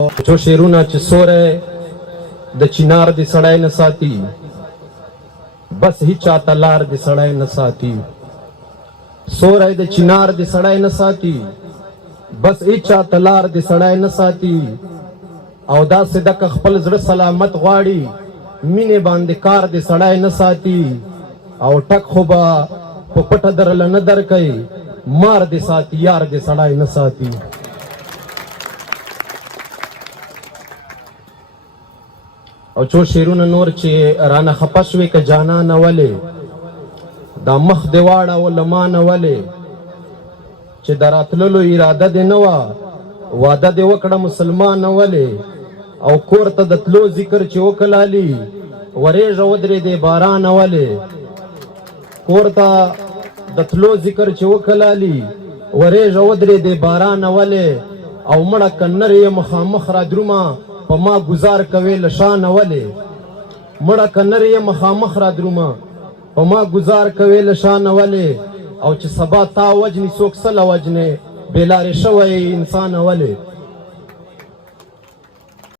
جو شیرونه چې سوری د چنار د سړی نه ساتي بس هیچا ته لار د سړی نه ساتي سوری د چنار د سړی نه ساتي بس هیچا ته لار د سړی نه ساتي او داسې دکه خپل زړه سلامت غواړي مینې باندې کار د سړی نه ساتي او ټک خو به په پټه درله نه درکوي مار د ساتي یار د سړی نه ساتي او څو شعرونه نور چې رانه خفه شوې که جانانه ولې دا مخ دې واړوله ما نه ولې چې د راتللو اراده دې نه وه واده دې وکړه مسلمانه ولې او کور ته د تلو ذکر چې وکلالي ورېږه ودرېدې بارانه ولې کور ته د تلو ذکر چې وکلالي ورېږه ودرېدې بارانه ولې او مړه که نر یې مخامخ را درومه په ما گزار کوي له شانه ولې مړه که نر یې مخامخ را درومه په ما گزار کوي له شانه ولې او چې سبا تا وجني څوک سله وجنې بېلارې شوی انسانه ولې